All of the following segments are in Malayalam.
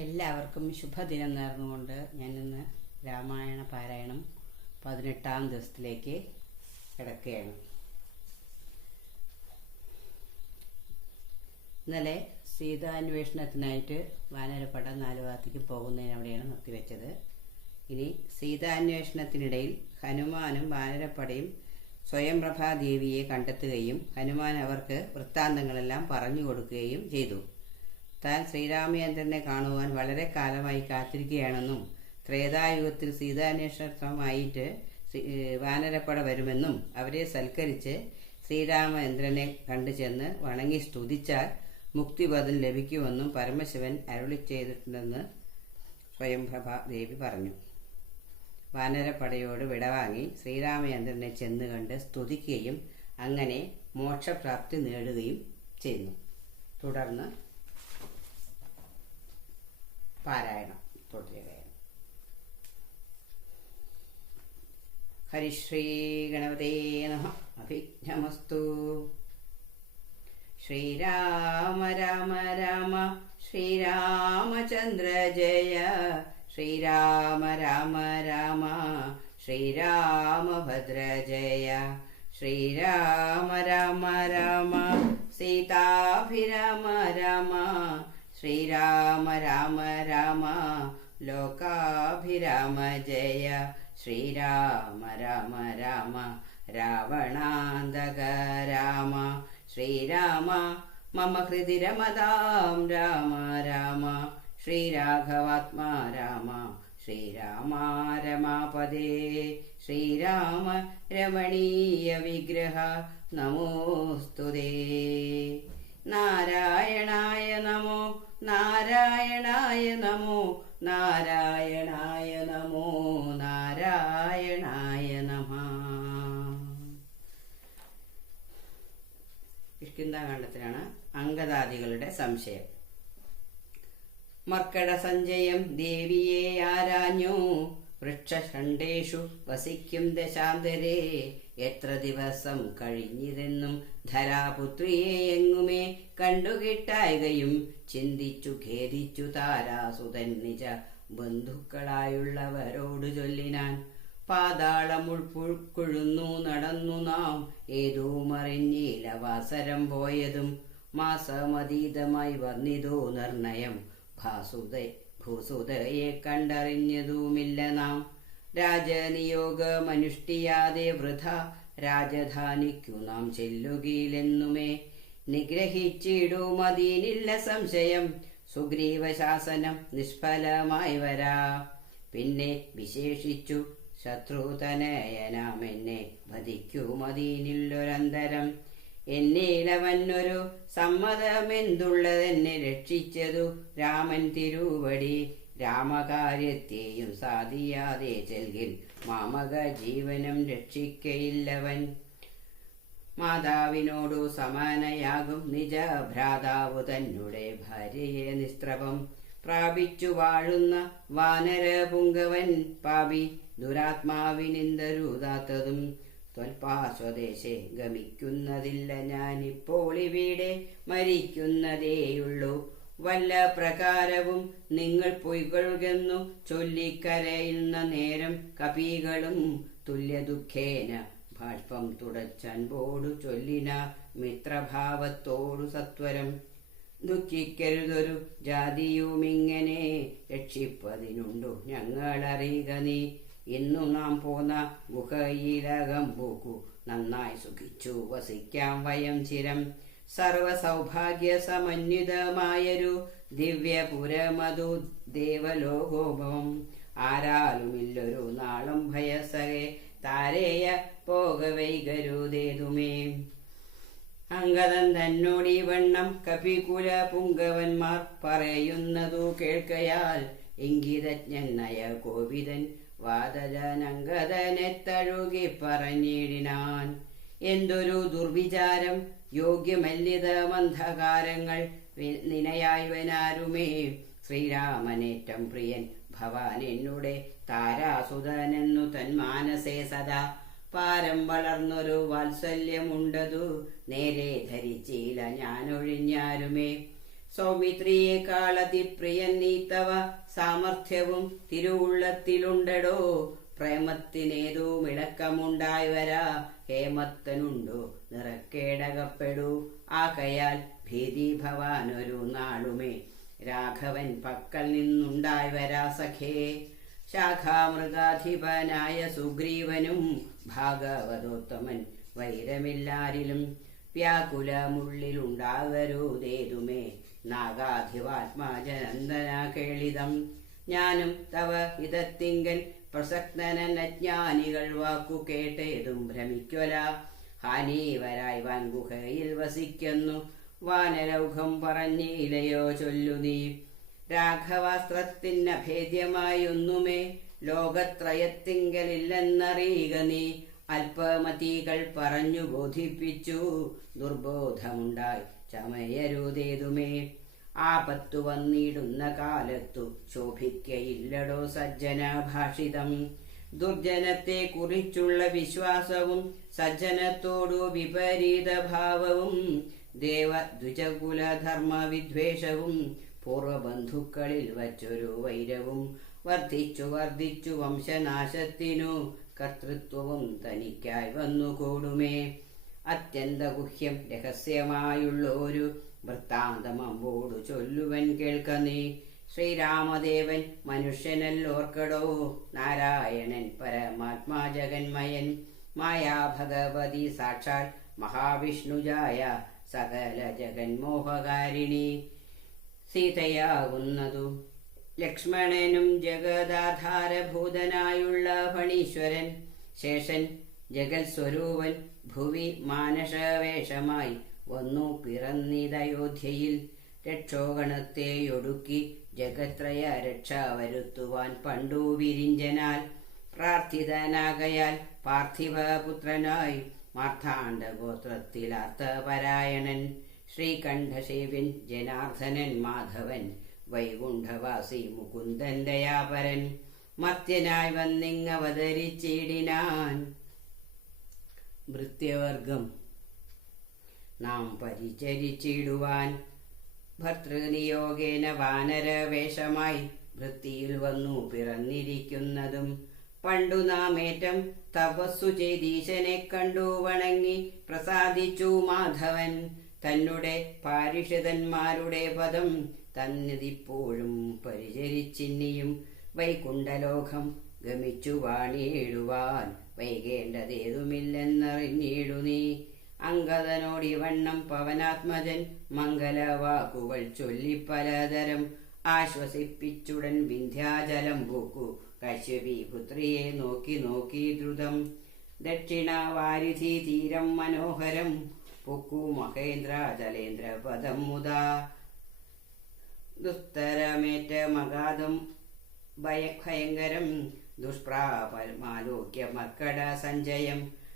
എല്ലാവർക്കും ശുഭദിനം നേർന്നുകൊണ്ട് ഞാനിന്ന് രാമായണ പാരായണം 18ാം ദിവസത്തിലേക്ക് കിടക്കുകയാണ്. ഇന്നലെ സീതാന്വേഷണത്തിനായിട്ട് വാനരപ്പട 4 ഭാഗത്തേക്ക് പോകുന്നതിന് അവിടെയാണ് നിർത്തിവെച്ചത്. ഇനി സീതാന്വേഷണത്തിനിടയിൽ ഹനുമാനും വാനരപ്പടയും സ്വയംപ്രഭാദേവിയെ കണ്ടെത്തുകയും ഹനുമാൻ അവർക്ക് വൃത്താന്തങ്ങളെല്ലാം പറഞ്ഞു കൊടുക്കുകയും ചെയ്തു. താൻ ശ്രീരാമചന്ദ്രനെ കാണുവാൻ വളരെ കാലമായി കാത്തിരിക്കുകയാണെന്നും ത്രേതായുഗത്തിൽ സീതാന്വേഷണമായിട്ട് വാനരപ്പട വരുമെന്നും അവരെ സൽക്കരിച്ച് ശ്രീരാമചന്ദ്രനെ കണ്ടു ചെന്ന് വണങ്ങി സ്തുതിച്ചാൽ മുക്തിപദം ലഭിക്കുമെന്നും പരമശിവൻ അരുളി ചെയ്തിട്ടുണ്ടെന്ന് സ്വയംപ്രഭാദേവി പറഞ്ഞു. വാനരപ്പടയോട് വിടവാങ്ങി ശ്രീരാമചന്ദ്രനെ ചെന്ന് കണ്ട് സ്തുതിക്കുകയും അങ്ങനെ മോക്ഷപ്രാപ്തി നേടുകയും ചെയ്യുന്നു. തുടർന്ന് പാരായണം തുടരുകയാണ്. ഹരിശ്രീ ഗണപതേ നമഃ. അഭിജ്ഞമസ്തു. ശ്രീരാമ രാമ രാമ ശ്രീരാമചന്ദ്ര ജയ. ശ്രീരാമ രാമ രാമ ശ്രീരാമഭദ്ര ജയ. ശ്രീരാമ രാമ രാമ സീതാഭിരാമ രാമ. ശ്രീരാമ രാമ രാമ ലോകാഭിരാമ ജയ. ശ്രീരാമ രാമ രാമ രാവണാന്തക രാമ. ശ്രീരാമ മമ ഹൃദി രമതാം രാമ രാമ. ശ്രീരാഘവാത്മാ രാമ. ശ്രീരാമ രമാപദേ. ശ്രീരാമ രമണീയ വിഗ്രഹ നമോസ്തുതേ. നാരായണായ നമോ നാരായണായ നമോ നാരായണായ നമോ നാരായണായ നമഃ. കിഷ്കിന്ധാകാണ്ഡത്തിലാണ് അംഗദാദികളുടെ സംശയം. മർക്കട സഞ്ജയം ദേവിയെ ആരാഞ്ഞു. വൃക്ഷഷണ്ടേഷു വസിക്കും ദശാന്തരേ. എത്ര ദിവസം കഴിഞ്ഞിതെന്നും ധരാപുത്രിയെ എങ്ങുമേ കണ്ടുകിട്ടായകയും. ചിന്തിച്ചു ഖേദിച്ചു താരാസുതൻ നിജ ബന്ധുക്കളായുള്ളവരോട് ചൊല്ലിനാൻ. പാതാളമുൾക്കുഴുന്നു നടന്നു നാം. ഏതോ മറിഞ്ഞീല വാസരം പോയതും. മാസമതീതമായി വന്നിതോ നിർണയം. ഭൂസുതയെ കണ്ടറിഞ്ഞതുമില്ല നാം. രാജനിയോഗമനുഷ്ഠിയാതെ വൃഥ രാജധാനിക്കു നാം ചെല്ലുകയിലെന്നുമേ. നിഗ്രഹിച്ചിടുമതീനില്ല സംശയം. സുഗ്രീവശാസനം നിഷ്ഫലമായി വരാ. പിന്നെ വിശേഷിച്ചു ശത്രുതനയനാമെന്നെ വധിക്കുമതീനില്ലൊരന്തരം. എന്നേലവന്നൊരു സമ്മതമെന്തുള്ളതെന്നെ രക്ഷിച്ചതു രാമൻ തിരുവടി. രാമകാര്യത്തെയും സാധിയാതെ ചെൽകിൽ മാമക ജീവനം രക്ഷിക്കയില്ലവൻ. മാതാവിനോടു സമാനയാകും നിജ ഭ്രാതാവു തന്നെ ഭാര്യയെ നിസ്ത്രവം പ്രാപിച്ചു വാഴുന്ന വാനരപുങ്കവൻ. പാപി ദുരാത്മാവിനിന്തരുതാത്തതും. ത്വൽപാർശ്വദേശേ ഗമിക്കുന്നതില്ല ഞാനിപ്പോൾ ഇവിടെ മരിക്കുന്നതേയുള്ളൂ. വല്ല പ്രകാരവും നിങ്ങൾ പൊയ്കൊള്ളുകെന്നു ചൊല്ലിക്കരയുന്ന നേരം കപികളും തുല്യദുഃഖേന ബാഷ്പം തുടച്ചൻപോടു ചൊല്ലിനാർ മിത്രഭാവത്തോടു സത്വരം. ദുഃഖിക്കരുതൊരു ജാതിയുമിങ്ങനെ രക്ഷിപ്പതിനുണ്ടു ഞങ്ങളറിയുക നീ. ഇന്നു നാം പോന്ന ഗുഹയിലകം പോക്കു നന്നായി സുഖിച്ചു വസിക്കാം വയം ചിരം. സർവസൗഭാഗ്യ സമന്വിതമായൊരു ദിവ്യപുരമതു ദേവലോകോപം. ആരാലുമില്ലൊരു നാളും ഭയസകെ താരേയ പോകവൈകരുതേതുമേ. അംഗദൻ തന്നോടി വണ്ണം കപികുല പുങ്കവന്മാർ പറയുന്നതു കേൾക്കയാൽ. ഇംഗിതജ്ഞനയ കോപിതൻ വാദജനംഗദനെ തഴുകി പറഞ്ഞിടിനാൻ. എന്തൊരു ദുർവിചാരം യോഗ്യമല്ലിത മന്ധകാരങ്ങൾ നിനയായവനാരുമേ. ശ്രീരാമനേറ്റം പ്രിയൻ ഭവാൻ എന്നുടെ താരാസുതനെന്നു തന്മാനസേ സദാ. പാരം വളർന്നൊരു വാത്സല്യമുണ്ടതു നേരെ ധരിച്ചില്ല ഞാനൊഴിഞ്ഞാരുമേ. സൗമിത്രിയേക്കാളതിപ്രിയൻ നീ തവ സാമർഥ്യവും തിരുവുള്ളത്തിലുണ്ടടോ. പ്രേമത്തിനേതോ മിളക്കമുണ്ടായി വരാ ഹേമത്തനുണ്ടോ നിറക്കേടകപ്പെടൂ. ആകയാൽ ഭീതിഭവാനൊരു നാളുമേ രാഘവൻ പക്കൽ നിന്നുണ്ടായി വരാ സഖേ. ശാഖാമൃഗാധിപനായ സുഗ്രീവനും ഭാഗവതോത്തമൻ വൈരമില്ലാരിലും. വ്യാകുലമുള്ളിലുണ്ടാകരുതേതുമേ നാഗാധിപാത്മാജനന്ദന കേളിതം. ഞാനും തവ ഹിതത്തിങ്കൽ പ്രസക്തനജ്ഞാനികൾ വാക്കു കേട്ടേതും ഭ്രമിക്കൊല. ഹാനീവരായി വാൻഗുഹയിൽ വസിക്കുന്നു വാനരൗഘം പറഞ്ഞില്ലയോ ചൊല്ലു നീ. രാഘവാസ്ത്രത്തിനഭേദ്യമായൊന്നുമേ ലോകത്രയത്തിങ്കലില്ലെന്നറിയുക നീ. അല്പമതികൾ പറഞ്ഞു ബോധിപ്പിച്ചു ദുർബോധമുണ്ടായി ചമയരുതേതുമേ. ആപത്തു വന്നിടുന്ന കാലത്തു ശോഭിക്കയില്ലടോ സജ്ജന ഭാഷിതം. ദുർജനത്തെ കുറിച്ചുള്ള വിശ്വാസവും സജ്ജനത്തോടു വിപരീത ഭാവവും ദേവദ്വിജകുലധർമ്മ വിദ്വേഷവും പൂർവബന്ധുക്കളിൽ വച്ചൊരു വൈരവും വർദ്ധിച്ചു വർദ്ധിച്ചു വംശനാശത്തിനു കർത്തൃത്വവും തനിക്കായി വന്നുകൂടുമേ. അത്യന്തഗുഹ്യം രഹസ്യമായുള്ളൊരു വൃത്താന്തമമ്പോടു ചൊല്ലുവൻ കേൾക്ക നീ. ശ്രീരാമദേവൻ മനുഷ്യനല്ലോർക്കടോ നാരായണൻ പരമാത്മാ ജഗന്മയൻ. മായാഭഗവതി സാക്ഷാൽ മഹാവിഷ്ണുജായ സകല ജഗന്മോഹകാരിണി സീതയാകുന്നതു. ലക്ഷ്മണനും ജഗദാധാരഭൂതനായുള്ള ഫണീശ്വരൻ ശേഷൻ ജഗത്സ്വരൂപൻ ഭുവി മാനസവേഷമായി വന്നു പിറന്നിതയോധ്യയിൽ. രക്ഷോഗണത്തെയൊടുക്കി ജഗത്രയ രക്ഷ വരുത്തുവാൻ പണ്ടു വിരിഞ്ചനാൽ പ്രാർത്ഥിതനാകയാൽ പാർത്ഥിവപുത്രനായി മാർത്താണ്ഡഗോത്രത്തിലാർത്തപരായണൻ. ശ്രീകണ്ഠസേവ്യൻ ജനാർദ്ദനൻ മാധവൻ വൈകുണ്ഠവാസി മുകുന്ദൻ ദയാപരൻ. മർത്യനായി വന്നിങ്ങവതരിച്ചിടിനാൻ ഭൃത്യവർഗം നാം പരിചരിച്ചിടുവാൻ. ഭർതൃനിയോഗേന വാനരവേഷമായി വൃത്തിയിൽ വന്നു പിറന്നിരിക്കുന്നതും പണ്ടു നാമേറ്റം തപസ്സു ചെയ്തീശനെ കണ്ടു വണങ്ങി പ്രസാദിച്ചു മാധവൻ. തന്നെ പാരിഷതന്മാരുടെ പദം തന്നിതിപ്പോഴും പരിചരിച്ചിന്നിയും വൈകുണ്ഠലോകം ഗമിച്ചു വാണിയിടുവാൻ വൈകേണ്ടതേതുമില്ലെന്നറിഞ്ഞിടു നീ. അങ്കദനോടിവണ്ണം പവനാത്മജൻ മംഗലവാക്കുകൾ ചൊല്ലിപ്പലതരം ആശ്വസിപ്പിച്ചുടൻ വിന്ധ്യാചലം പൂക്കു കശ്യപി പുത്രിയെ നോക്കി നോക്കി ദ്രുതം. ദക്ഷിണവാരിധി തീരം മനോഹരം പൊക്കു മഹേന്ദ്രാചലേന്ദ്ര പദം മുതാ. ദുസ്തരമേറ്റ മഗാധം ഭയങ്കരം ദുഷ്പ്രാപമാലോക്യ മർക്കട സഞ്ജയം.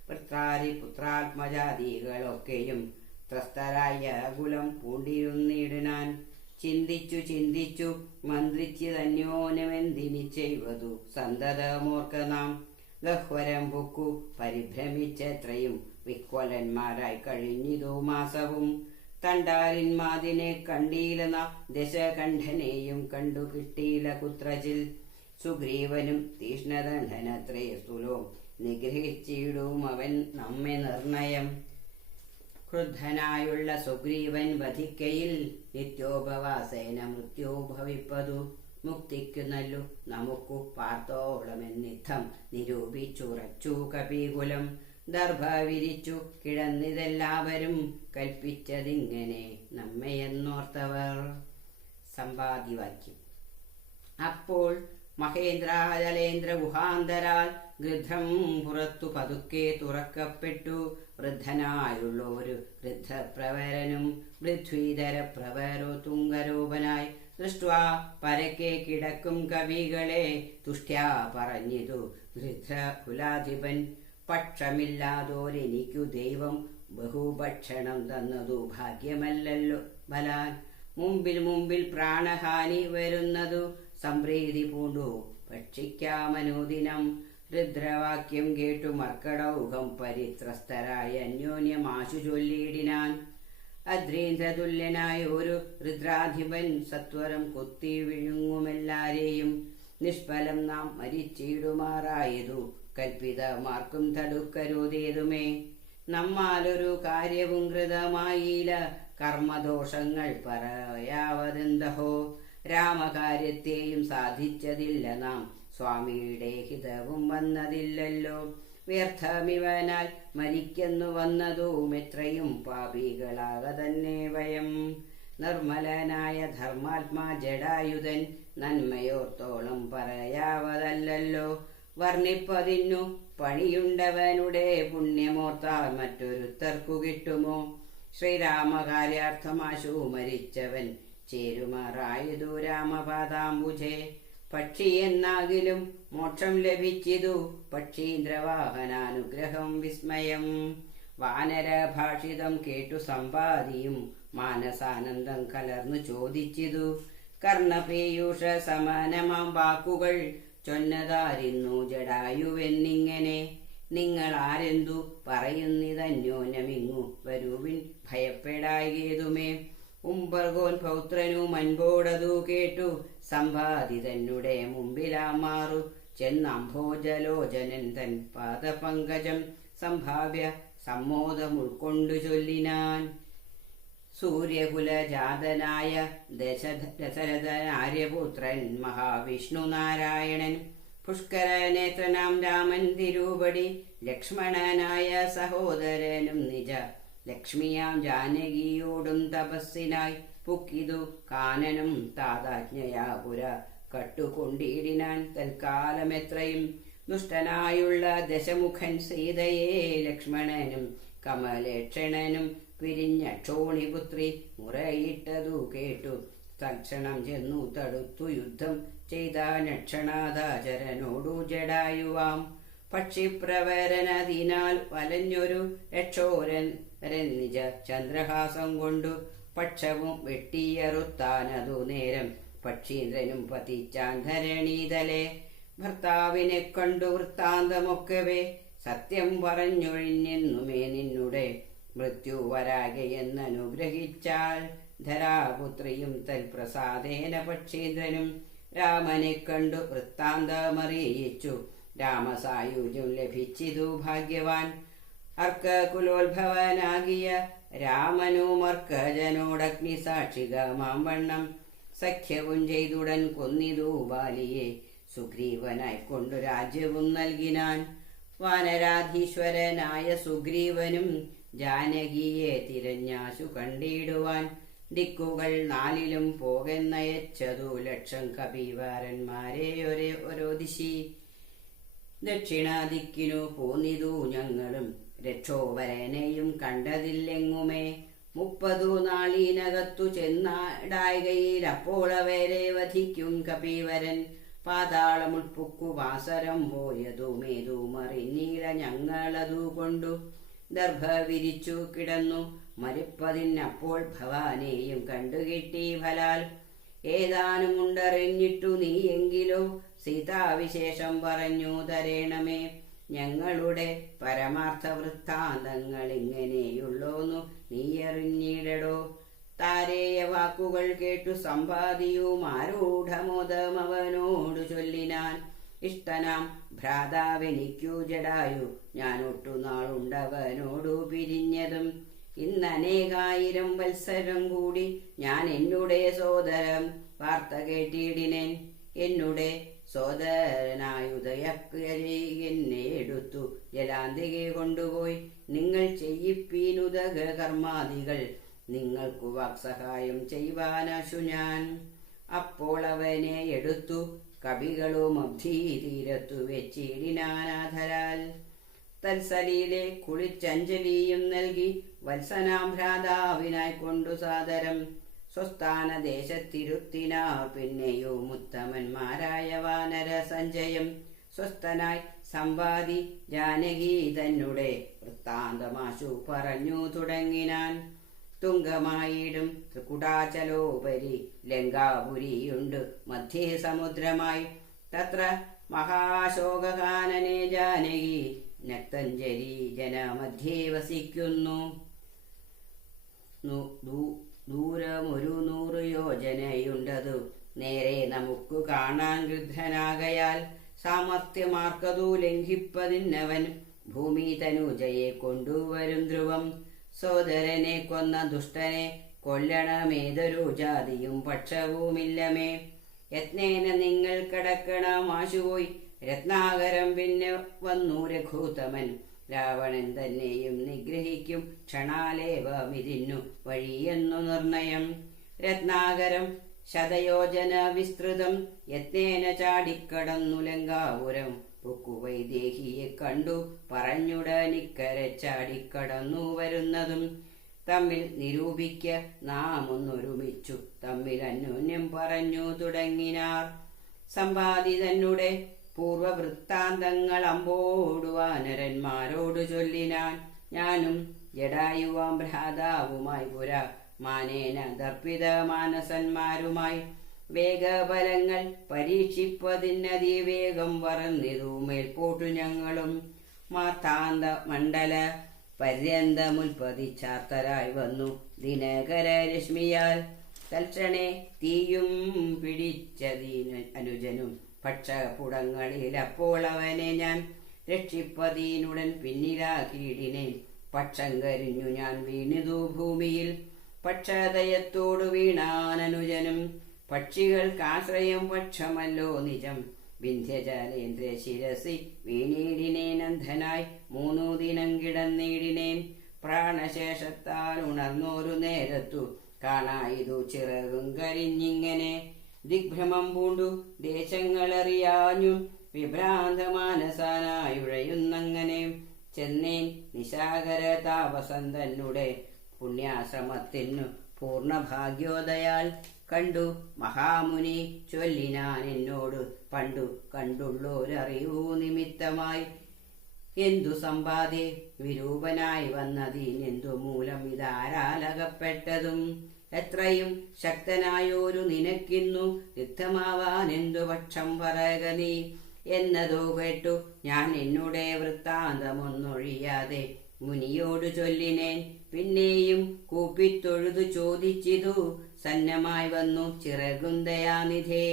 പുത്രാത്മജാതികളൊക്കെയും ത്രസ്തരായ കുലം പൂണ്ടിരുന്നിടാൻ. ചിന്തിച്ചു ചിന്തിച്ചു മന്ത്രിച്ചു തന്യോനമെന്തിനി ചെയ്വതു സന്തതമോർക്ക നാം. ഗഹ്വരം പൊക്കു പരിഭ്രമിച്ചെത്രയും വിക്വലന്മാരായി കഴിഞ്ഞിതോ മാസവും. തണ്ടാലിന്മാതിനെ കണ്ടീല നാം ദശകണ്ഠനെയും കണ്ടു കിട്ടീല കുത്രചിൽ. സുഗ്രീവനും തീഷ്ണദണ്ഡനത്രേ സ്ഥൂലവും നിഗ്രഹിച്ചിടും അവൻ നമ്മെ നിർണയം. ക്രുദ്ധനായുള്ള സുഗ്രീവൻ വധിക്കയിൽ നിത്യോപവാസേന മൃത്യോ ഭവിപ്പതു. മുക്തിക്കു നല്ലു നമുക്കു പാർത്തോളമെന്നിത്തം നിരൂപിച്ചുറച്ചു കപികുലം. ദർഭ വിരിച്ചു കിടന്നിതെല്ലാവരും കൽപ്പിച്ചതിങ്ങനെ നമ്മയെന്നോർത്തവർ. സമ്പാദ്യവാക്യം. അപ്പോൾ മഹേന്ദ്രാചലേന്ദ്ര ഗുഹാന്തരാൽ ഗൃധ്രം പുറത്തു പതുക്കെ തുറക്കപ്പെട്ടു. വൃദ്ധനായുള്ളൊരു വൃദ്ധപ്രവരനും പൃഥ്വീധര പ്രവരോ തുങ്കരൂപനായി ദൃഷ്ട്വാ പരക്കെ കിടക്കും കവികളെ തുഷ്ട്യാ പറഞ്ഞിതു ഗൃധ്രകുലാധിപൻ. പക്ഷമില്ലാതോരെനിക്കു ദൈവം ബഹുഭക്ഷണം തന്നതു ഭാഗ്യമല്ലല്ലോ ബലാൻ. മുമ്പിൽ മുമ്പിൽ പ്രാണഹാനി വരുന്നതു സംപ്രീതി പൂണ്ടു ഭക്ഷിക്കാമനുദിനം. രുദ്രവാക്യം കേട്ടു മർക്കടൗഹം പരിത്രസ്തരായ അന്യോന്യമാശു ചൊല്ലിയിടിനാൻ. അദ്രീന്ദ്രതുല്യനായ ഒരു രുദ്രാധിപൻ സത്വരം കുത്തി വിഴുങ്ങുമെല്ലാരെയും. നിഷ്ഫലം നാം മരിച്ചിടുമാറായതു കൽപ്പിതമാർക്കും തടുക്കരുതേതുമേ. നമ്മാലൊരു കാര്യവും കൃതമായില്ല, കർമ്മദോഷങ്ങൾ പറയാവതെന്തഹോ. രാമകാര്യത്തെയും സാധിച്ചതില്ല നാം, സ്വാമിയുടെ ഹിതവും വന്നതില്ലല്ലോ. വ്യർത്ഥമിവനാൽ മരിക്കുന്നു വന്നതും എത്രയും പാപികളാക തന്നെ വയം. നിർമ്മലനായ ധർമാത്മാ ജടായുധൻ നന്മയോർത്തോളം പറയാവതല്ലോ. വർണ്ണിപ്പതിന്നു പണിയുണ്ടവനുടെ പുണ്യമോർത്താൽ മറ്റൊരുത്തർക്കു കിട്ടുമോ. ശ്രീരാമകാര്യാർത്ഥമാശു മരിച്ചവൻ ചേരുമാറായതു രാമപാദാംബുജേ. പക്ഷി എന്നാകിലും മോക്ഷം ലഭിച്ചിതു, പക്ഷീന്ദ്രവാഹനാനുഗ്രഹം വിസ്മയം. വാനരഭാഷിതം കേട്ടു സമ്പാദിയും മാനസാനന്ദം കലർന്നു ചോദിച്ചിതു. കർണപീയൂഷ സമാനമാം വാക്കുകൾ ചൊന്നതാരിന്നു ജടായുവെന്നിങ്ങനെ. നിങ്ങൾ ആരെന്തു പറയുന്നിതന്യോന്യമിങ്ങു വരുവിൻ, ഭയപ്പെടായേതുമേ. ഉംബർഗോൻ പൗത്രനു മൻപോടതു കേട്ടു സമ്പാദി തന്നെ മുമ്പിലാമാറു ചെന്നംഭോജലോചനൻ തൻ പാദപങ്കജം സംഭാവ്യ സമ്മോദമുൾക്കൊണ്ടു ചൊല്ലിനാൻ. സൂര്യകുലജാതനായ ദശരഥൻ ആര്യപുത്രൻ മഹാവിഷ്ണു നാരായണൻ, പുഷ്കരനേത്രനാം രാമൻ തിരുവടി, ലക്ഷ്മണനായ സഹോദരനും നിജ ലക്ഷ്മിയാം ജാനകിയോടും തപസ്സിനായി പുക്കിതു കാനനം താതാജ്ഞയാപുര കട്ടുകൊണ്ടിടിനാൻ. തൽക്കാലമെത്രയും ദുഷ്ടനായുള്ള ദശമുഖൻ സീതയെ ലക്ഷ്മണനും കമലേക്ഷണനും പിരിഞ്ഞ ക്ഷോണിപുത്രി മുറയിട്ടതു കേട്ടു തൽക്ഷണം ചെന്നു തടുത്തു യുദ്ധം ചെയ്ത ലക്ഷണാദാചരനോടു ജടായുവാം. പക്ഷിപ്രവരനതിനാൽ വലഞ്ഞൊരു രക്ഷോരൻ നിജ ചന്ദ്രഹാസം കൊണ്ടു പക്ഷവും വെട്ടിയറുത്താനതു നേരം. പക്ഷീന്ദ്രനും പതിച്ചാൻ ധരണീതലെ. ഭർത്താവിനെ കണ്ടു വൃത്താന്തമൊക്കവേ സത്യം പറഞ്ഞൊഴിഞ്ഞെന്നുമേ നിന്നുടെ മൃത്യു വരാകെയെന്നനുഗ്രഹിച്ചാൽ. ധരാപുത്രിയും തൽപ്രസാദേന പക്ഷീന്ദ്രനും രാമനെ കണ്ടു വൃത്താന്തമറിയിച്ചു. രാമസായുജ്യം ലഭിച്ചിതു ഭാഗ്യവാൻ. അർക്കകുലോത്ഭവനാകിയ രാമനുമർക്കജനോടഗ്നി സാക്ഷികമാം വണ്ണം സഖ്യവും ചെയ്തുടൻ കൊന്നിതു ബാലിയെ. സുഗ്രീവനായിക്കൊണ്ടു രാജ്യവും നൽകിനാൻ. വാനരാധീശ്വരനായ സുഗ്രീവനും ജാനകിയെ തിരഞ്ഞാശു കണ്ടിടുവാൻ. ദിക്കുകൾ നാലിലും പോകെന്നയച്ചതു ലക്ഷം കപിവാരന്മാരെ ഓരോ ദിശി. ദക്ഷിണാദിക്കിനു പോന്നിതു ഞങ്ങളും, രക്ഷോവരനെയും കണ്ടതില്ലെങ്ങുമേ. 30 നാളിനകത്തു ചെന്നാടായികയിൽ അപ്പോൾ അവരെ വധിക്കും കപിവരൻ. പാതാളമുൾപ്പുക്കു വാസരം പോയതുമേതുമറിഞ്ഞീല ഞങ്ങളതുകൊണ്ടു. ദർഭ വിരിച്ചു കിടന്നു മരിപ്പതിനപ്പോൾ ഭവാനെയും കണ്ടുകിട്ടി ഫലാൽ. ഏതാനുമുണ്ടറിഞ്ഞിട്ടു നീ എങ്കിലോ സീതാവിശേഷം പറഞ്ഞു തരേണമേ. ഞങ്ങളുടെ പരമാർത്ഥ വൃത്താന്തങ്ങൾ ഇങ്ങനെയുള്ളോന്നു നീയറിഞ്ഞിടടോ. താരേയ വാക്കുകൾ കേട്ടു സമ്പാദിയും ആരൂഢമോദമവനോടു ചൊല്ലിനാൻ. ഇഷ്ടനാം ഭ്രാതാവെനിക്കു ജടായു, ഞാനൊട്ടു നാളുണ്ടവനോടു പിരിഞ്ഞതും. ഇന്നനേകായിരം വത്സരം കൂടി ഞാൻ എന്നുടെ സോദരം വാർത്ത കേട്ടിടിനേൻ. എന്നുടെ സോദരനായുദയക്കരി എന്നെ എടുത്തു ജലാന്തികെ കൊണ്ടുപോയി. നിങ്ങൾ ചെയ്യിപ്പീനുദക കർമാദികൾ, നിങ്ങൾക്കു വാക്സഹായം ചെയ്യുവാനാശു ഞാൻ. അപ്പോൾ അവനെ എടുത്തു കവികളും അബ്ധി തീരത്തു വെച്ചിടിനാനാഥരാൽ. തൽസലിയിലെ കുളിച്ചഞ്ജലിയും നൽകി വത്സനാം ഭ്രാതാവിനായി കൊണ്ടു സാദരം. സ്വസ്ഥാന ദേശത്തിരുത്തിനാ പിന്നെയും ഉത്തമന്മാരായ വാനര സഞ്ജയം. സ്വസ്ഥനായി സമ്പാദി ജാനകി തന്നെ വൃത്താന്തമാശു പറഞ്ഞു തുടങ്ങിനാൻ. തുങ്കമായിടും ത്രികുടാചലോപരി ലങ്കാപുരിയുണ്ട് മധ്യേ സമുദ്രമായി. തത്ര മഹാശോകാനനെ ജാനകി നക്തഞ്ജലി ജനമധ്യേ വസിക്കുന്നു. ദൂരമൊരു 100 യോജനയുണ്ടതു നേരെ നമുക്ക് കാണാൻ ഗൃദ്ധനാകയാൽ സാമർത്ഥ്യമാർക്കതു ലംഘിപ്പതിന്നവൻ ഭൂമി തനുജയെ കൊണ്ടുവരും ധ്രുവം. സോദരനെ കൊന്ന ദുഷ്ടനെ കൊല്ലണമേതൊരു ജാതിയും പക്ഷവുമില്ലമേ. യത്നേന നിങ്ങൾ കടക്കണം ആശുപോയി രത്നാകരം. പിന്നെ വന്നു രഘൂത്തമൻ രാവണൻ തന്നെയും നിഗ്രഹിക്കും ക്ഷണാലേവമിതിന്നു വഴിയെന്നു നിർണയം. രത്നാകരം ശതയോജന വിസ്തൃതം യത്നേന ചാടിക്കടന്നു ലങ്കാപുരം. പൊക്കുവൈദേഹിയെ കണ്ടു പറഞ്ഞുടനിക്കര ചാടിക്കടന്നു വരുന്നതും തമ്മിൽ നിരൂപിക്ക നാം ഒന്നൊരുമിച്ചു തമ്മിൽ അന്യോന്യം പറഞ്ഞു തുടങ്ങിനാർ. സമ്പാദി തന്നെ പൂർവവൃത്താന്തങ്ങൾ അമ്പോടു വാനരന്മാരോടു ചൊല്ലിനാൻ. ഞാനും ജടായുവാം ഭ്രാതാവുമായി പുരാ മാനേന ദർപ്പിത മാനസന്മാരുമായി വേഗബലങ്ങൾ പരീക്ഷിപ്പതിനതിവേഗം പറന്നിതു മേൽപോട്ടു ഞങ്ങളും. മാർത്താന്ത മണ്ഡല പര്യന്തമുൽപ്പതിച്ചാർത്തരായി വന്നു ദിനകര രശ്മിയാൽ. തൽക്ഷണേ തീയും പിടിച്ചതീന അനുജനും പക്ഷപുടങ്ങളിൽ. അപ്പോൾ അവനെ ഞാൻ രക്ഷിപ്പതീനുടൻ പിന്നിലാക്കിയിടിനെ. പക്ഷം കരിഞ്ഞു ഞാൻ വീണിതു ഭൂമിയിൽ. പക്ഷദയത്തോടു വീണാനനുജനും. പക്ഷികൾക്കാശ്രയം പക്ഷമല്ലോ നിജം. വിന്ധ്യജാലേന്ദ്ര ശിരസി വീണീടിനേൻ അന്ധനായി 3 ദിനം കിടന്നിടിനേൻ. പ്രാണശേഷത്താൽ ഉണർന്നോരു നേരത്തു കാണായിതു ചിറകും കരിഞ്ഞിങ്ങനെ. ദിഗ്ഭ്രമം പൂണ്ടു ദേശങ്ങളറിയാഞ്ഞു വിഭ്രാന്ത മാനസാനായുഴയുന്നങ്ങനെ. ചെന്നേൻ നിശാകര താപസന്തന്നുടെ പുണ്യാശ്രമത്തിനു പൂർണ്ണഭാഗ്യോദയാൽ. കണ്ടു മഹാമുനി ചൊല്ലിനാൻ എന്നോട് പണ്ടു കണ്ടുള്ളോരറിവു നിമിത്തമായി. എന്തു സമ്പാദ്യേ വിരൂപനായി വന്നതിനെന്തു മൂലം ഇതാരാലകപ്പെട്ടതും. എത്രയും ശക്തനായോരു നിനക്കിന്നു യുദ്ധമാവാൻ എന്തു പക്ഷം പറക നീ എന്നതോ കേട്ടു ഞാൻ എന്നുടെ വൃത്താന്തമൊന്നൊഴിയാതെ മുനിയോടു ചൊല്ലിനേൻ. പിന്നെയും കൂപ്പിത്തൊഴുതു ചോദിച്ചിതു സന്നമായി വന്നു ചിറകുന്തയാനിധേ.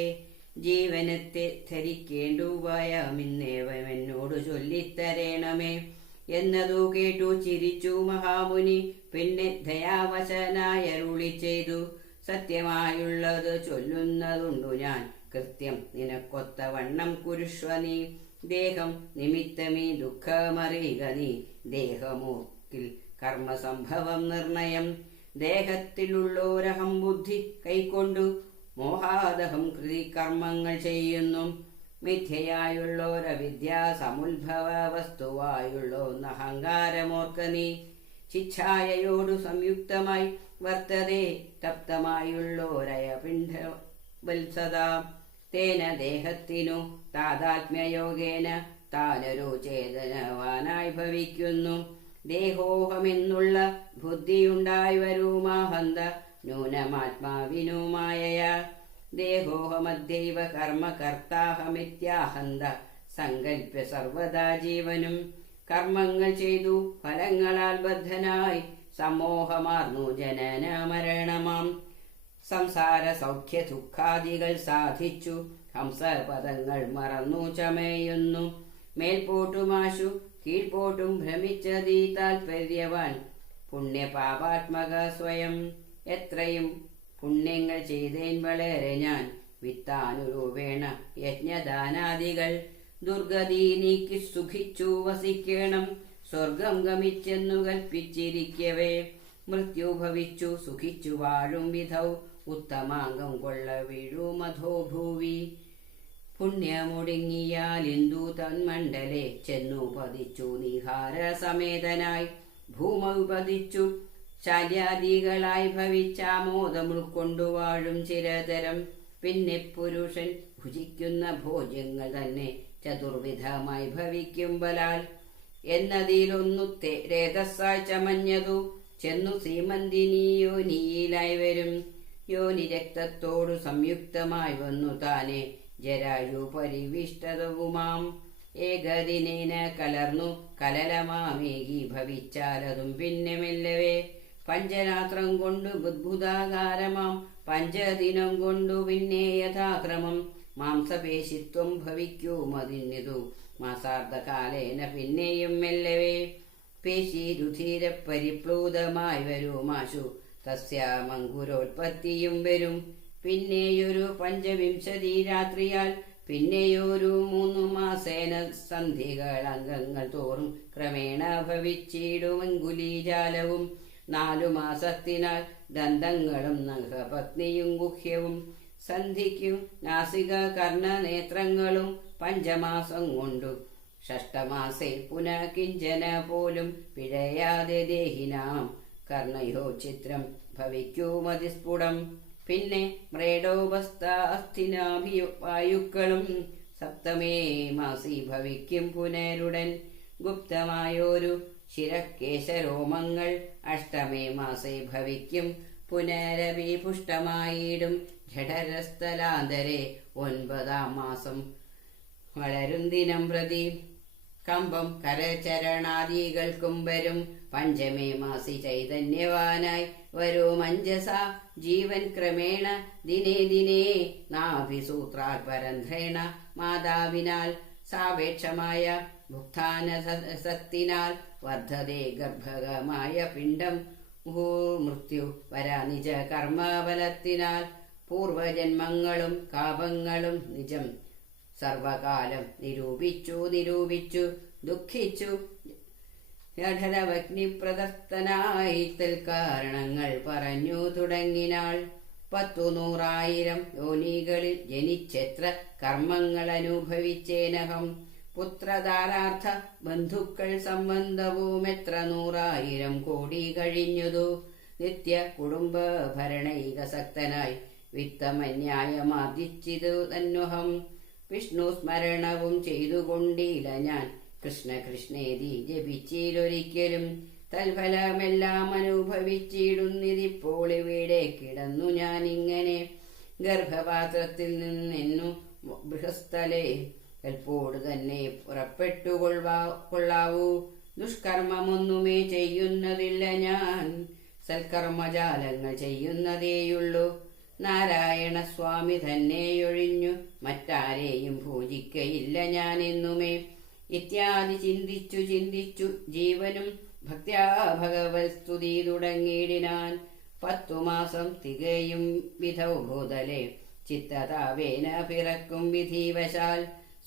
ജീവനത്തെ ധരിക്കേണ്ടു ഉപായമിന്നേവമെന്നോടു ചൊല്ലിത്തരേണമേ എന്നതു കേട്ടു ചിരിച്ചു മഹാമുനി. പിന്നെ ദയാവശനായരുളി ചെയ്തു സത്യമായുള്ളത് ചൊല്ലുന്നതുണ്ടു ഞാൻ. കൃത്യം നിനക്കൊത്ത വണ്ണം കുരുഷ്വ നീ. ദേഹം നിമിത്തമീ ദുഃഖമറിയുക നീ. ദേഹമോക്കിൽ കർമ്മസംഭവം നിർണയം. ദേഹത്തിലുള്ളോരഹം ബുദ്ധി കൈക്കൊണ്ടു മോഹാദഹം കൃതി കർമ്മങ്ങൾ ചെയ്യുന്നു. മിഥ്യയായുള്ളോരവിദ്യാ സമുദ്ഭവ വസ്തുവായുള്ളോന്നഹങ്കാരമോർക്ക നീ. ചിച്ഛായയോടു സംയുക്തമായി വർത്തതേ തപ്തമായുള്ളോരയപിണ്ഡ വത്സദാ. തേന ദേഹത്തിനു താതാത്മ്യയോഗേന താനൊരു ചേതനവാനായി ഭവിക്കുന്നു. ദേഹോഹമെന്നുള്ള ബുദ്ധിയുണ്ടായി വരുമാഹന്ത ന്യൂനമാത്മാവിനു മായയാ. ദേഹോഹമദ്യൈവ കർമ്മകർത്താഹമിത്യാഹന്ത സങ്കല്പ്യ സർവദാ ജീവനും. കർമ്മങ്ങൾ ചെയ്തു ഫലങ്ങളാൽ ബദ്ധനായി സമോഹമാർന്നു ജനന മരണമാം. സംസാര സൗഖ്യ ദുഃഖാദികൾ സാധിച്ചു ഹംസപദങ്ങൾ മറന്നു ചമയുന്നു. മേൽപോട്ടുമാശു കീഴ്പോട്ടും ഭ്രമിച്ചതീ താൽപര്യവാൻ പുണ്യപാപാത്മക സ്വയം. എത്രയും പുണ്യങ്ങൾ ചെയ്തേൻ വളരെ ഞാൻ. വിത്താനുരൂപേണ യജ്ഞദാനാദികൾ ദുർഗതി നീക്കി സുഖിച്ചു വസിക്കണം. സ്വർഗം ഗമിച്ചെന്നു കൽപ്പിച്ചിരിക്കവേ മൃത്യു ഭവിച്ചു സുഖിച്ചു വാഴും വിധൗ. ഉത്തമാംഗം കൊള്ള വീഴുമധോ ഭൂവി. പുണ്യമൊടുങ്ങിയാൽ ഇന്ദു തന്മണ്ഡലെ ചെന്നു പതിച്ചു നിഹാര സമേതനായി. ഭൂമപതിച്ചു ശാല്യാദികളായി ഭവിച്ചാമോദം ഉൾക്കൊണ്ടു വാഴും ചിരതരം. പിന്നെ പുരുഷൻ ഭുജിക്കുന്ന ഭോജ്യങ്ങൾ തന്നെ ചതുർവിധമായി ഭവിക്കും ബലാൽ. എന്നതിലൊന്നു രേതസ്സായി ചമഞ്ഞതു ചെന്നു സീമന്തിനിയോനിയിലായി വരും. യോനി രക്തത്തോടു സംയുക്തമായി വന്നു താനെ ജരായു പരിവിഷ്ടതവുമാം. ഏകദിനേന കലർന്നു കലലമാമേകി ഭവിച്ചാലതും പിന്നെ മെല്ലവേ പഞ്ചരാത്രം കൊണ്ടു ബുദ്ഭുതാകാരമാം പഞ്ചദിനം കൊണ്ടു പിന്നെ യഥാക്രമം മാംസപേശിത്വം ഭവിക്കുമതിന്നിതു മാസാർദ്ധകാലേന പിന്നെയും മെല്ലവേ പേശിരുധീര പരിപ്ലൂതമായി വരുമാശു തസ്യാമങ്കുരോത്പത്തിയും വരും പിന്നെയൊരു 5 രാത്രിയാൽ പിന്നെയൊരു 3 മാസേന സന്ധികൾ അംഗങ്ങൾ തോറും ക്രമേണ ഭവിച്ചിടുമങ്കുലീജാലവും 4 മാസത്തിനാൽ ദന്തങ്ങളും നഖപത്നിയും ഗുഹ്യവും സന്ധിക്കും നാസിക കർണനേത്രങ്ങളും 5 മാസം കൊണ്ടു ഷഷ്ടമാസേ പുനഃ കിഞ്ചന പോലും പിഴയാതെ ദേഹിനാം കർണയോ ചിത്രം ഭവിക്കുമതിസ്ഫുടം പിന്നെ മ്രേഡോപസ്ഥ അസ്ഥിനാഭിവായുക്കളും 7 മാസി ഭവിക്കും പുനരുടൻ ഗുപ്തമായൊരു ശിരക്കേശരോമങ്ങൾ 8 മാസേ ഭവിക്കും പുനരവി പുഷ്ടമായിടും ജഠരസ്ഥലാന്തരെ 9 മാസം വളരും ദിനം പ്രതി കമ്പം കരചരണാദികൾക്കും വരും 5 മാസി ചൈതന്യവാനായി വരും അഞ്ജസ ജീവൻ ക്രമേണ ദിനേ ദിനേ നാഭിസൂത്രാൽ പരന്ത്രേണ മാതാവിനാൽ സാപേക്ഷമായ ഭുക്താനസത്തിനാൽ വർദ്ധതേ ഗർഭകമായ പിണ്ഡം മൃത്യു വരാ നിജ കർമ്മബലത്തിനാൽ പൂർവജന്മങ്ങളും കാപങ്ങളും നിജം സർവകാലം നിരൂപിച്ചു ദുഃഖിച്ചു ജഠരവഗ്നിപ്രദർത്തനായി കാരണങ്ങൾ പറഞ്ഞു തുടങ്ങിനാൾ 100,000 യോനികളിൽ ജനിച്ചെത്ര കർമ്മങ്ങൾ അനുഭവിച്ചേനഹം പുത്രധാരാർത്ഥ ബന്ധുക്കൾ സംബന്ധവും എത്ര 100,000 കോടി കഴിഞ്ഞതു നിത്യ കുടുംബ ഭരണൈകസക്തനായി വിത്തമന്യായമാർജിച്ചിതു തന്നുഹം വിഷ്ണു സ്മരണവും ചെയ്തുകൊണ്ടില്ല ഞാൻ കൃഷ്ണ കൃഷ്ണേതി ജപിച്ചിലൊരിക്കലും തൽഫലമെല്ലാം അനുഭവിച്ചിടുന്നിതിപ്പോൾ ഇവിടെ കിടന്നു ഞാൻ ഇങ്ങനെ ഗർഭപാത്രത്തിൽ നിന്നെന്നു ബൃഹസ്ഥലേ എൽപ്പോട് തന്നെ പുറപ്പെട്ടുകൊള്ളാവൂ ദുഷ്കർമ്മമൊന്നുമേ ചെയ്യുന്നതില്ല ഞാൻ സൽക്കർമ്മജാലങ്ങൾ ചെയ്യുന്നതേയുള്ളൂ നാരായണ സ്വാമി തന്നെയൊഴിഞ്ഞു മറ്റാരെയും പൂജിക്കയില്ല ഞാൻ എന്നുമേ ഇത്യാദി ചിന്തിച്ചു ജീവനും ഭക്ത്യാ ഭഗവത് സ്തുതി തുടങ്ങിയിടിനാൻ 10 മാസം തികയും വിധൗ ഭൂതലെ ചിത്തതാവേന പിറക്കും വിധിവശാൽ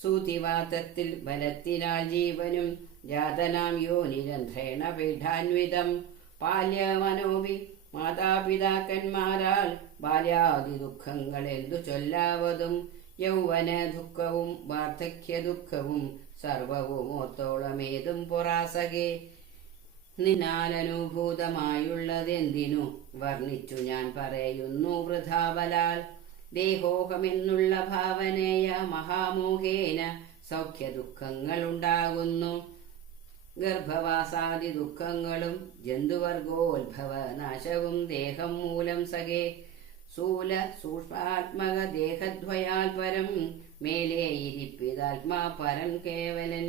സൂതിവാതത്തിൽ ബലത്തിനാൽ ജീവനും ജാതനാം യോനിരന്ധ്രേണ പീഠാന്വിതം ബാല്യമനോവി മാതാപിതാക്കന്മാരാൽ ബാല്യാദി ദുഃഖങ്ങൾ എന്തു ചൊല്ലാവതും യൗവന ദുഃഖവും വാർദ്ധക്യ ദുഃഖവും സർവവും ഓത്തോളമേതും പൊറാസകെ നിന്നാലനുഭൂതമായുള്ളതെന്തിനു വർണ്ണിച്ചു ഞാൻ പറയുന്നു വൃഥാബലാൽ ദേഹോഹമെന്നുള്ള ഭാവനയ മഹാമോഹേന സൗഖ്യ ദുഃഖങ്ങൾ ഉണ്ടാകുന്നു ഗർഭവാസാദി ദുഃഖങ്ങളും ജന്തുവർഗോത്ഭവ നാശവും ദേഹം മൂലം സഖേ സ്ഥൂല സൂക്ഷ്മാത്മക ദേഹദ്വയാൽ പരം മേലേ ഇരിപ്പിതാത്മാ പരം കേവലൻ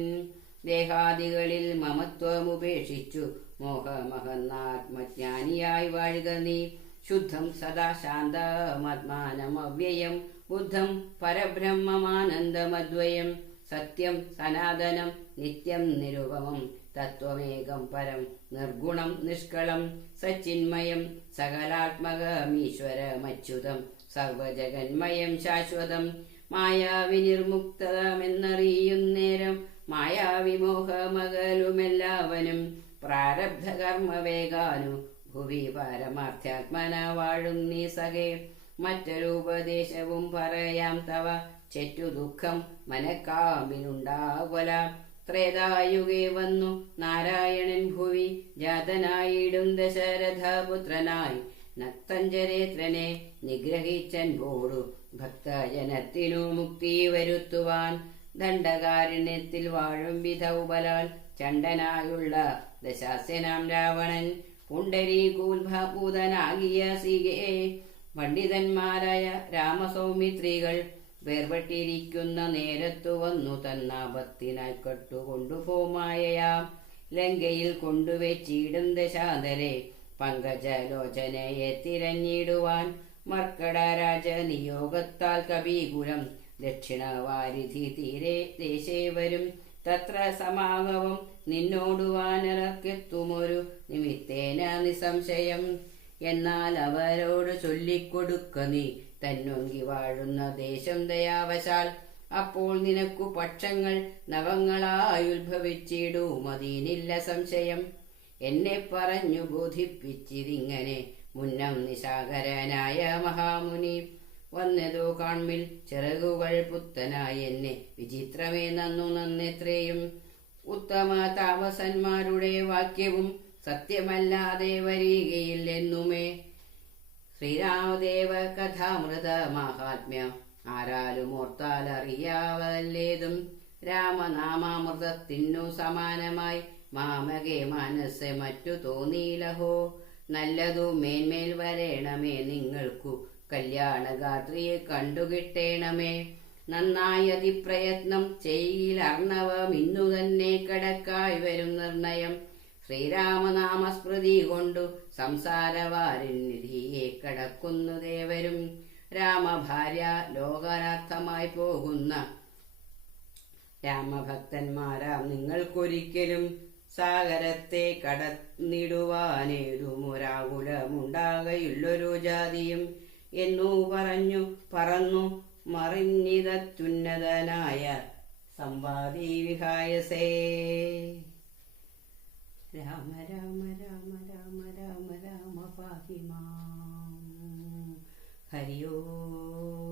ദേഹാദികളിൽ മമത്വമുപേക്ഷിച്ചു മോഹമഹന്നാത്മജ്ഞാനിയായി വാഴുക നീ ശുദ്ധം സദാ ശാന്തമാത്മാനമവ്യയം ബുദ്ധം പരബ്രഹ്മമാനന്ദമദ്വയം സത്യം സനാതനം നിത്യം നിരുപമം തത്വമേകം പരം നിർഗുണം നിഷ്കളം സച്ചിന്മയം സകലാത്മകമീശ്വരമച്യുതം സർവജഗന്മയം ശാശ്വതം മായാവിനിർമുക്തമെന്നറിയുന്നേരം മായാവിമോഹമകലുമെല്ലാവനും പ്രാരബ്ധ കർമ്മവേഗാനു ഭുവി പരമാർത്ഥാത്മന വാഴും നീ സഖേ മറ്റൊരു ഉപദേശവും പറയാം തവ ചെറ്റു ദുഃഖം മനക്കാമ്പിനുണ്ടാകൊല ത്രേതായുഗേ വന്നു നാരായണൻ ഭുവി ജാതനായിടും ദശരഥപുത്രനായി നക്തഞ്ചരേത്രനെ നിഗ്രഹിച്ചൻപോടു ഭക്തജനത്തിനു മുക്തി വരുത്തുവാൻ ദണ്ഡകാരണ്യത്തിൽ വാഴും വിധൗബലാൽ ചണ്ഡനായുള്ള ദശാസ്യനാം രാവണൻ പുണ്ടരീകൂൽഭൂതനാകിയ സീകേ പണ്ഡിതന്മാരായ രാമസൗമിത്രികൾ വേർപെട്ടിരിക്കുന്ന നേരത്തു വന്നു തന്നാപത്തിനായി കട്ടുകൊണ്ടുപോമായയാം ലങ്കയിൽ കൊണ്ടുവച്ചിടും ദശാന്തരെ പങ്കജലോചനയെ തിരഞ്ഞിടുവാൻ മർക്കടരാജ നിയോഗത്താൽ കവികുലം ദക്ഷിണവാരിധി തീരെ ദേശേ വരും. തത്ര സമാഗമം നിന്നോടു വാനരർക്കെത്തുമൊരു നിമിത്തേന നിസംശയം. എന്നാൽ അവരോട് ചൊല്ലിക്കൊടുക്ക നീ തന്നൊങ്കി വാഴുന്ന ദേശം ദയാവശാൽ. അപ്പോൾ നിനക്കു പക്ഷങ്ങൾ നവങ്ങളായുത്ഭവിച്ചിടും, അതിനില്ല സംശയം. എന്നെ പറഞ്ഞു ബോധിപ്പിച്ചിരിങ്ങനെ മുന്നം നിശാകരനായ മഹാമുനി. വന്നതോ കാൺമിൽ ചിറകുകൾ പുത്തനായി എന്നെ, വിചിത്രമേ നന്നു നന്നെത്രയും. ഉത്തമ താമസന്മാരുടെ വാക്യവും സത്യമല്ലാതെ വരികയില്ലെന്നുമേ. ശ്രീരാമദേവ കഥാമൃത മാഹാത്മ്യം ആരാലും ഓർത്താൽ അറിയാവല്ലേതും. രാമനാമാമൃതത്തിനു സമാനമായി മാമകെ മനസ്സ് മറ്റു തോന്നീലഹോ. നല്ലതു മേന്മേൽ വരേണമേ നിങ്ങൾക്കു, കല്യാണഗാത്രിയെ കണ്ടുകിട്ടേണമേ. നന്നായി അതിപ്രയത്നം ചെയ്യിലർണവം ഇന്നു തന്നെ കടക്കായി വരും നിർണയം. ശ്രീരാമനാമസ്മൃതി കൊണ്ടു സംസാരവാരിനിധിയെ കടക്കുന്നു ദേവരും. രാമഭാര്യ ലോകാനർത്ഥമായി പോകുന്ന രാമഭക്തന്മാരാം നിങ്ങൾക്കൊരിക്കലും സാഗരത്തെ കടന്നിടുവാനേതുമൊരാകുലമുണ്ടാകയുള്ളൊരു ജാതിയും എന്നു പറഞ്ഞു പറന്നു മറിഞ്ഞിതത്യുന്നതനായ സമ്പാദി വിഹായസേ. രാമ രാമ രാമ രാമ രാമ രാമ പാഹി മാം. ഹരി ഓം.